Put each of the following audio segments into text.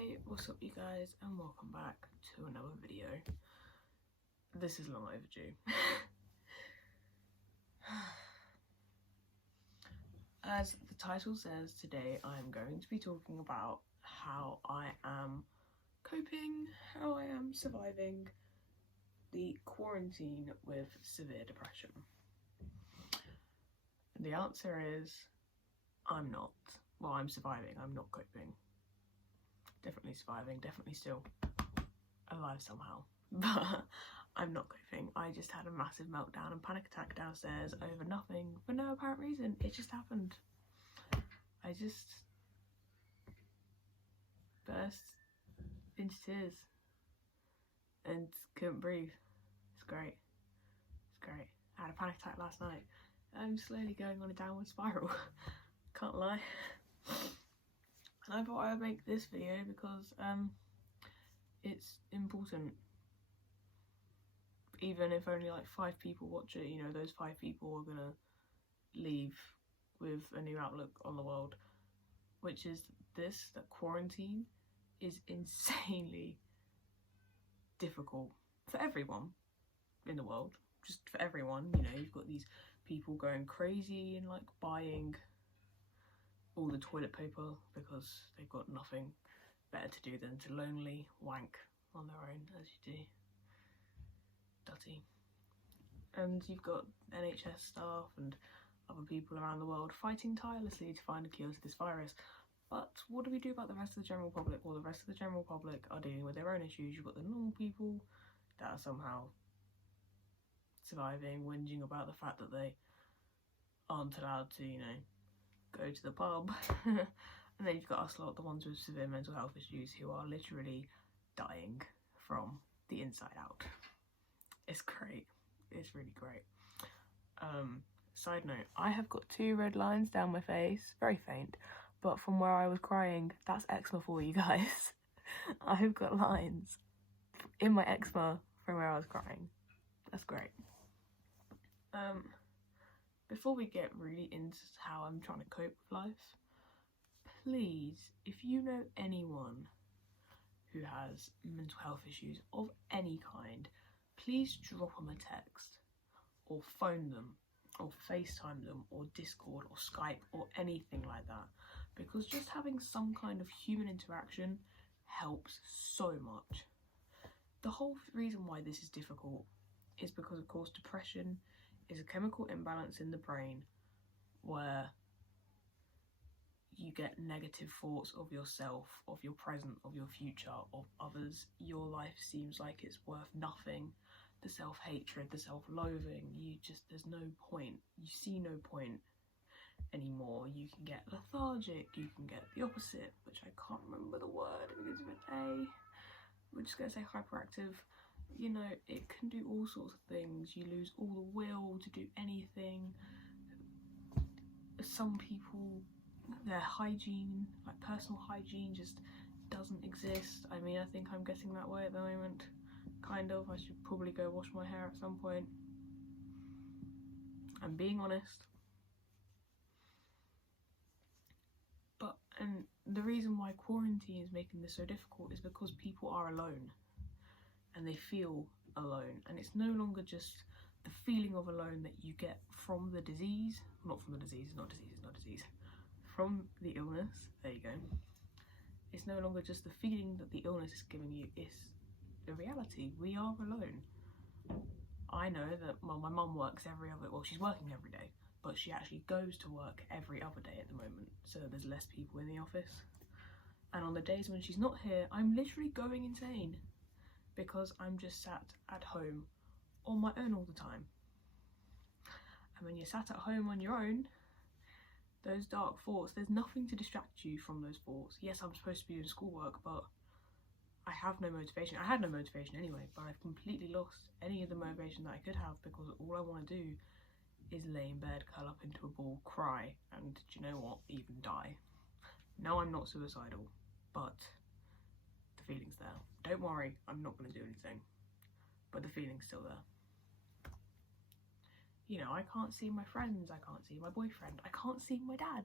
Hey, what's up you guys, and welcome back to another video. This is long overdue. As the title says, today I'm going to be talking about how I am coping, how I am surviving the quarantine with severe depression. The answer is, I'm not. Well, I'm surviving, I'm not coping. Definitely surviving, definitely still alive somehow, but I'm not coping. I just had a massive meltdown and panic attack downstairs over nothing for no apparent reason. It just happened. I just burst into tears and couldn't breathe. It's great. It's great. I had a panic attack last night. I'm slowly going on a downward spiral. Can't lie. And I thought I would make this video because it's important. Even if only like 5 people watch it, you know, those 5 people are gonna leave with a new outlook on the world, which is this, that quarantine is insanely difficult for everyone in the world. Just for everyone, you know, you've got these people going crazy and like buying all the toilet paper because they've got nothing better to do than to lonely wank on their own, as you do. Dutty. And you've got NHS staff and other people around the world fighting tirelessly to find a cure to this virus. But what do we do about the rest of the general public? Well, the rest of the general public are dealing with their own issues. You've got the normal people that are somehow surviving, whinging about the fact that they aren't allowed to, you know, go to the pub. And then you've got us lot, the ones with severe mental health issues, who are literally dying from the inside out. It's great. It's really great. Side note, I have got 2 red lines down my face, very faint, but from where I was crying, that's eczema for you guys. I've got lines in my eczema from where I was crying. That's great. Before we get really into how I'm trying to cope with life, please, if you know anyone who has mental health issues of any kind, please drop them a text or phone them or FaceTime them or Discord or Skype or anything like that, because just having some kind of human interaction helps so much. The whole reason why this is difficult is because, of course, depression is a chemical imbalance in the brain where you get negative thoughts of yourself, of your present, of your future, of others. Your life seems like it's worth nothing. The self-hatred, the self-loathing, there's no point. You see no point anymore. You can get lethargic, you can get the opposite, which I can't remember the word, it begins with an A. We're just gonna say hyperactive. You know, it can do all sorts of things. You lose all the will to do anything. Some people, their hygiene, like personal hygiene, just doesn't exist. I mean, I think I'm getting that way at the moment. Kind of. I should probably go wash my hair at some point. I'm being honest. And the reason why quarantine is making this so difficult is because people are alone. And they feel alone, and it's no longer just the feeling of alone that you get from the disease, not from the disease, from the illness, there you go. It's no longer just the feeling that the illness is giving you, it's the reality. We are alone. I know that, well, my mum works she's working every day, but she actually goes to work every other day at the moment, so there's less people in the office. And on the days when she's not here, I'm literally going insane, because I'm just sat at home on my own all the time. And when you're sat at home on your own, those dark thoughts, there's nothing to distract you from those thoughts. Yes, I'm supposed to be doing schoolwork, but I have no motivation. I had no motivation anyway, but I've completely lost any of the motivation that I could have, because all I want to do is lay in bed, curl up into a ball, cry, and do you know what, even die. No, I'm not suicidal, but the feeling's there. Don't worry, I'm not going to do anything, but the feeling's still there. You know, I can't see my friends, I can't see my boyfriend, I can't see my dad.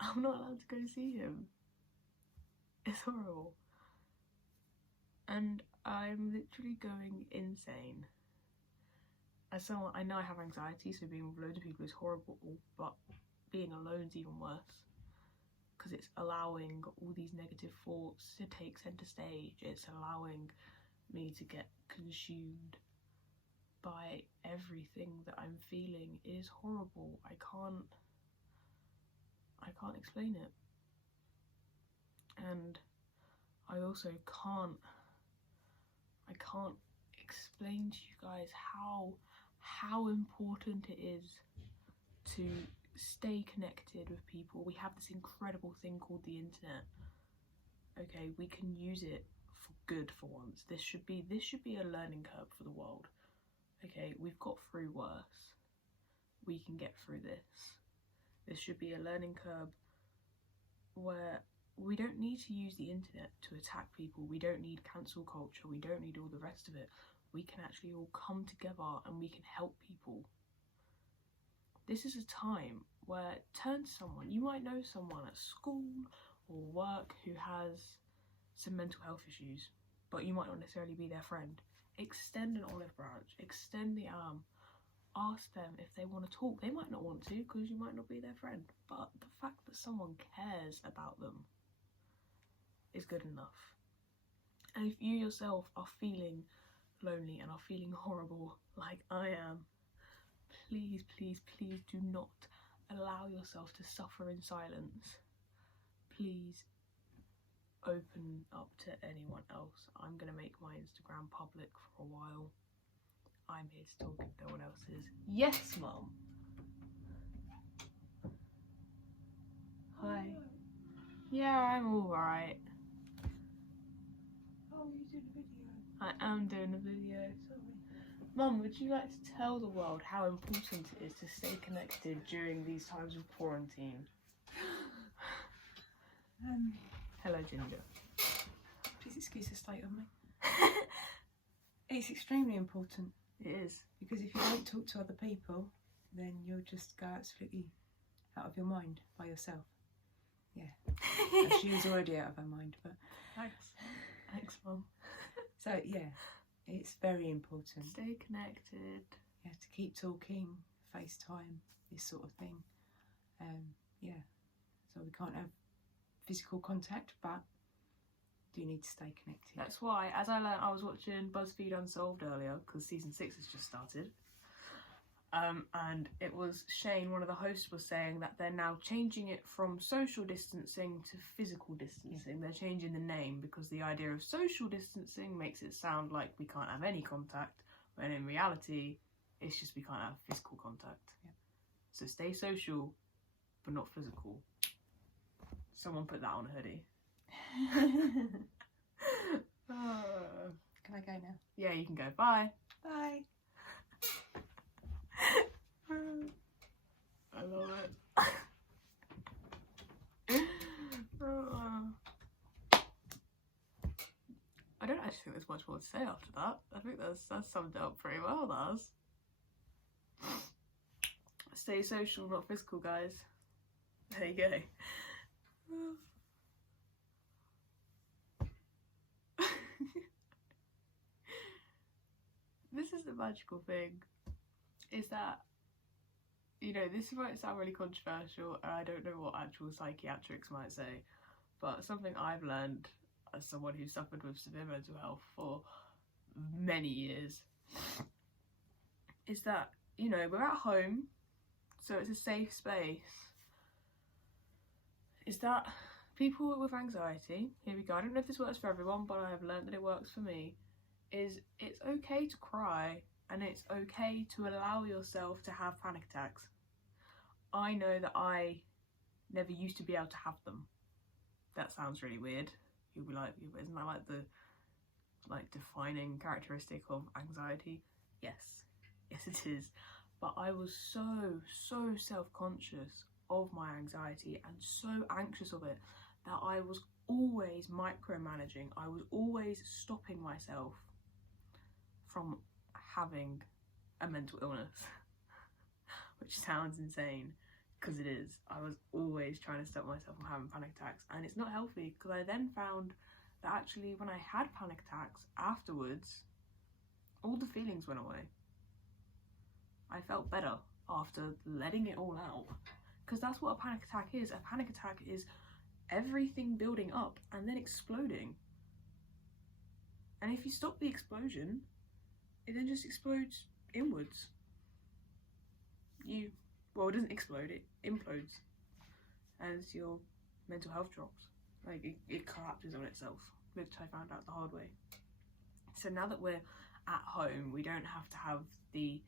I'm not allowed to go see him. It's horrible. And I'm literally going insane. As someone, I know I have anxiety, so being with loads of people is horrible, but being alone is even worse. Because it's allowing all these negative thoughts to take centre stage. It's allowing me to get consumed by everything that I'm feeling. It is horrible. I can't explain it. And I also can't explain to you guys how important it is to stay connected with people. We have this incredible thing called the internet. Okay, we can use it for good for once. This should be a learning curve for the world. Okay, we've got through worse. We can get through this. This should be a learning curve where we don't need to use the internet to attack people. We don't need cancel culture. We don't need all the rest of it. We can actually all come together and we can help people. This is a time where turn to someone. You might know someone at school or work who has some mental health issues, but you might not necessarily be their friend. Extend an olive branch, extend the arm, ask them if they want to talk. They might not want to because you might not be their friend, but the fact that someone cares about them is good enough. And if you yourself are feeling lonely and are feeling horrible like I am, please, please, please do not allow yourself to suffer in silence. Please open up to anyone else. I'm going to make my Instagram public for a while. I'm here to talk if no one else is. Yes, Mum. Hi. Yeah, I'm alright. Oh, you're doing a video. I am doing a video. Sorry. Mum, would you like to tell the world how important it is to stay connected during these times of quarantine? Hello, Ginger. Please excuse the state of me. It's extremely important. It is. Because if you don't talk to other people, then you'll just go absolutely out of your mind by yourself. Yeah. She was already out of her mind, but... Thanks, Mum. So, yeah, it's very important. Stay connected. You have to keep talking, FaceTime, this sort of thing. Yeah. So we can't have physical contact, but do need to stay connected. That's why, as I learned, I was watching BuzzFeed Unsolved earlier, because season 6 has just started. And it was Shane, one of the hosts, was saying that they're now changing it from social distancing to physical distancing. They're changing the name because the idea of social distancing makes it sound like we can't have any contact, when in reality, it's just we can't have physical contact. Yeah. So stay social, but not physical. Someone put that on a hoodie. Can I go now? Yeah, you can go. Bye. Bye. I love it. I don't actually think there's much more to say after that. I think that's summed it up pretty well, that has. Stay social, not physical, guys. There you go. This is the magical thing, is that, you know, this might sound really controversial, and I don't know what actual psychiatrics might say, but something I've learned as someone who suffered with severe mental health for many years is that, you know, we're at home, so it's a safe space, is that people with anxiety, here we go, I don't know if this works for everyone, but I have learned that it works for me, is it's okay to cry and it's okay to allow yourself to have panic attacks. I know that I never used to be able to have them. That sounds really weird. You'll be like, isn't that like the defining characteristic of anxiety? Yes, it is. But I was so self-conscious of my anxiety and so anxious of it that I was always micromanaging. I was always stopping myself from having a mental illness, which sounds insane because it is. I was always trying to stop myself from having panic attacks, and it's not healthy, because I then found that actually when I had panic attacks afterwards, all the feelings went away. I felt better after letting it all out, because that's what a panic attack is. A panic attack is everything building up and then exploding. And if you stop the explosion, it then just explodes inwards. Well, it doesn't explode, it implodes as your mental health drops. Like, it collapses on itself, which I found out the hard way. So now that we're at home, we don't have to have the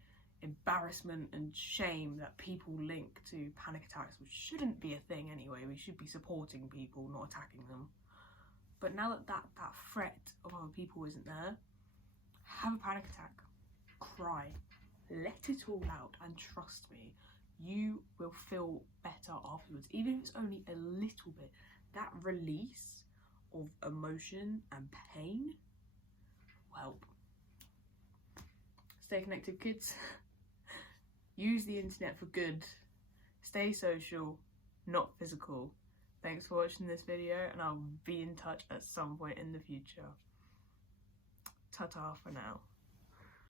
embarrassment and shame that people link to panic attacks, which shouldn't be a thing anyway. We should be supporting people, not attacking them. But now that that threat of other people isn't there, have a panic attack, cry, let it all out, and trust me, you will feel better afterwards. Even if it's only a little bit, that release of emotion and pain will help. Stay connected, kids. Use the internet for good. Stay social, not physical. Thanks for watching this video, and I'll be in touch at some point in the future. Ta-ta for now.